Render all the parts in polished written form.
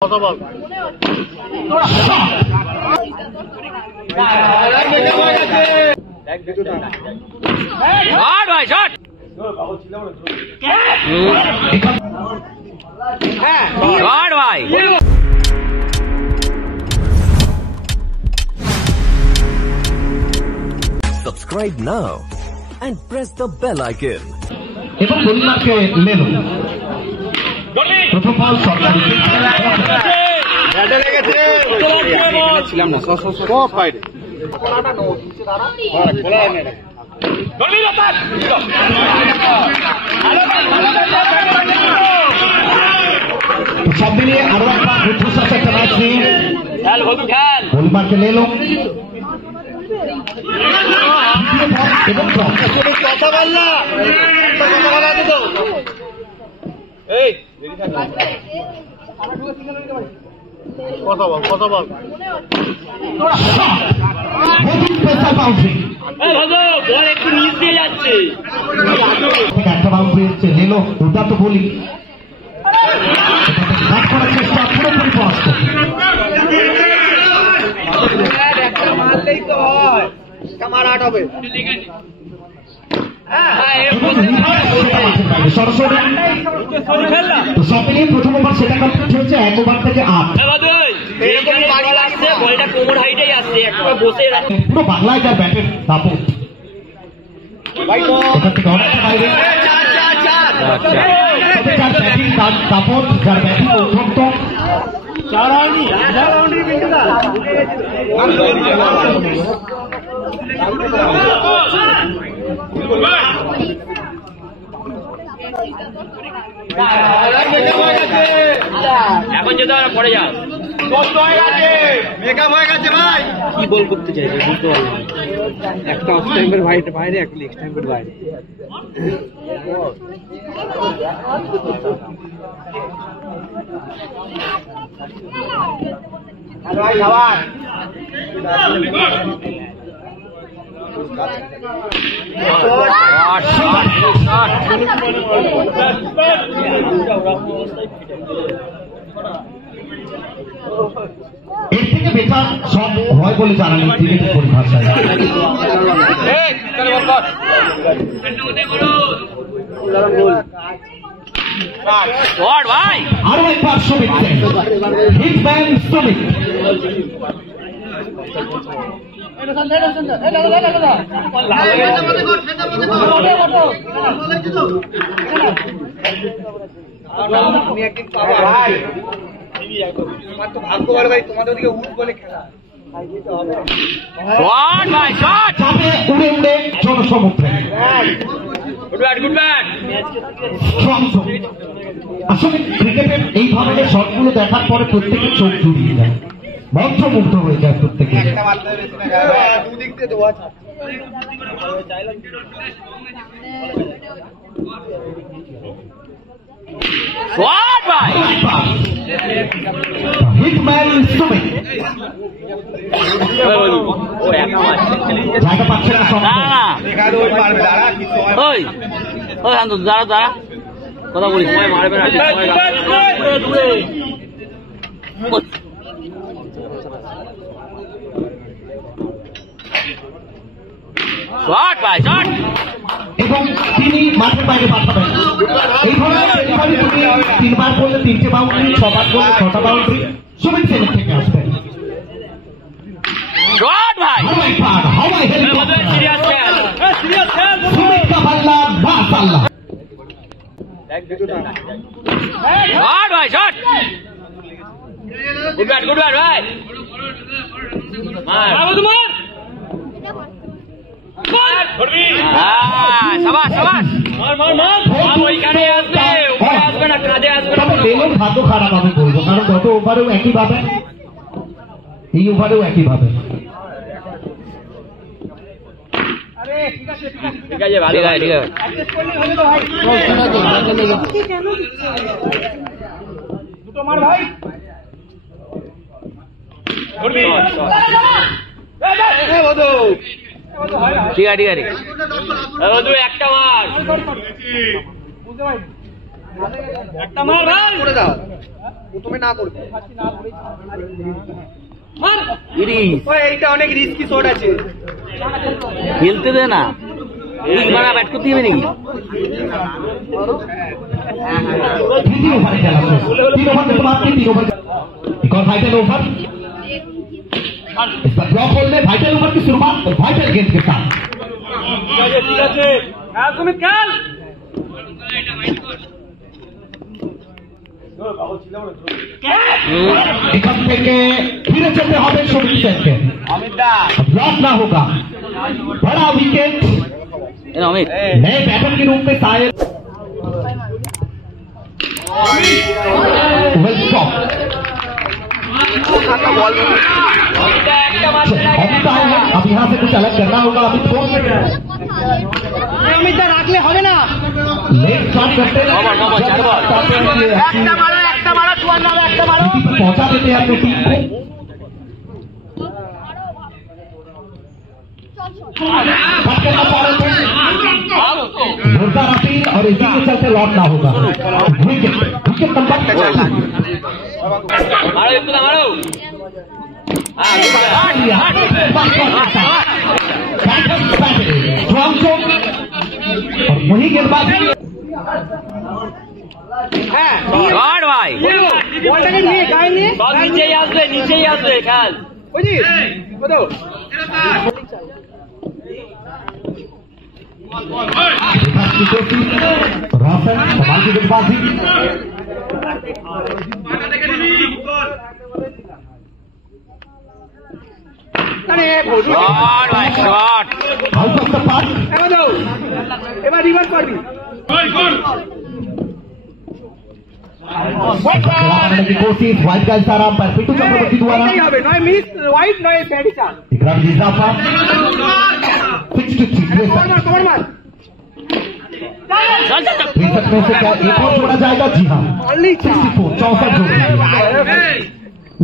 Hard boy, shot. Hard boy. Subscribe now and press the bell icon. এবং বলিমাকে লেলো প্রথম বল সরকারি ছিলাম না সব বাইরে সব মিলিয়ে আরো একবার রুদ্ধশ্বাস একটা ম্যাচ নিয়ে বলিমাকে লেলো এবং কথা বল না এই কথা বল একটু নিচ দিয়ে যাচ্ছে একটা বাউন্ডারি এসছে লেলো ওটা তো বলি করার চেষ্টা পুরোপুরি পরাস্ত একটা মারলেই তো হয় কামার আট হবে প্রথম ওভার সেটা কমপ্লিট হয়েছে 1 ওভার থেকে 8 পুরো বাংলায় যার ব্যাটের দাপট থেকে অনেকটা বাইরে যার ব্যাটিং দাপট যার ব্যাটিং অত্যন্ত এখন যেতে হবে পড়ে যাও মেকআপ হয়ে গেছে ভাই কি বল করতে চাইছে বুঝতে পারলাম একটা অফ টাইমের বাইরে একটা লেগ টাইমের বাইরে ভাই খাবার এর থেকে বেটার সব হয় বলে জানালেন ক্রিকেটের পরিভাষায় আরো একবার শ্রমিক হিটম্যান শ্রমিক ভাগ্য বলে ভাই তোমাদের ওদিকে উঠ বলে খেলা উড়ে উড়ে জনসমুদ্রে আসলে ক্রিকেটের এই ধরনের শটগুলো দেখার পরে প্রত্যেকের চোখ জুড়িয়ে যায় মন্ত্রমুগ্ধ হয়ে যায় প্রত্যেকে দুদিক দিয়ে দোয়া হিটম্যান শ্রমিক জায়গা পাচ্ছে না দাঁড়া কথা বলি সময় মারবে না এবং তিনি মাঠের বাইরে পাঠাবেন এই ধরনের তিনি 3বার করলে 3টে বাউন্ডারি 6বার করলে 6টা বাউন্ডারি শ্রমিক সেভেন থেকে আসবেন ভাগ্য খারাপ আমি বলবো কারণ গত ওভারেও একই ভাবে এই ওভারেও একই ভাবে ঠিক আছে ভালো ঠিক আছে দুটো মার ভাই ঠিক আছে একটা মার একটা মার ভাই প্রথমে না করবে এইটা অনেক রিস্কি শট আছে, খেলতে দে না, ব্যাট করতে হবে নাকি? तृतीय ओवर खेला 3 ओवर के समाप्त 3 ओवर एक और वाइटल ओवर। इस पर ड्रॉप बॉल में वाइटल ओवर की शुरुआत वाइटल गेंद के साथ। ঠিক আছে তুমি খেল। एखन থেকে फिरे चलते হবে सुमित सेन के, ब्लॉक ना होगा, बड़ा विकेट अमित नए बैटर के रूप में शायद वेल स्टॉप। अब यहाँ से कुछ अलग करना होगा। अभी फोर्स অমিতদা রাখলে হবে না। लेग शॉट करते हैं, একটা মারো চুয়ান্ন একটা মারো। पहुंचा देते हैं अपनी टीम को। शॉट करना चाह रहे थे, जोरदार अपील और इसी के चलते लौटना होगा। विकेट विकेट नंबर मारो एक ना मारो। स्ट्रॉन्ग शॉट और वही गेंदबाजी। হ্যাঁ গড ভাই, বলটাকে নিয়ে গায়ে নিয়ে বল নিচেই আসবে খেল। বুঝিস বুঝো। रोशन कमाल की गेंदबाजी। আরে ভোজু গড ভাই shot. Out of the park. এবার দাও, এবার রিভার্স করবি। खिलाने की कोशिश वाइट का इशारा पर पिट्टू चक्रवर्ती द्वारा। এটাই হবে, নয় मिस হোয়াইট নয় ব্যাডি চার। इकराम जीजाफा 63 কভার मार चल चल चल। 63 में से क्या एक और जोड़ा जाएगा? जी हाँ, অনলি 64 64 जोड़ दीजिए।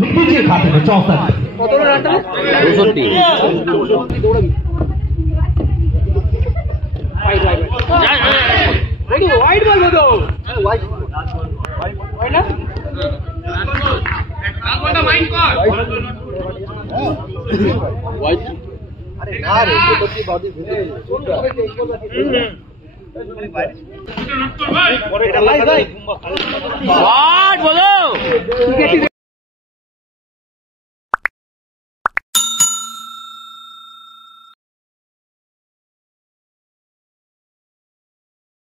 लिख दीजिए खाते में 64। কত রানটা? 64। দৌড়াবি হোয়াইট বলবো তো হোয়াইট হয় না। আরে না রে তো কি বডি ভিতরে শট বলো।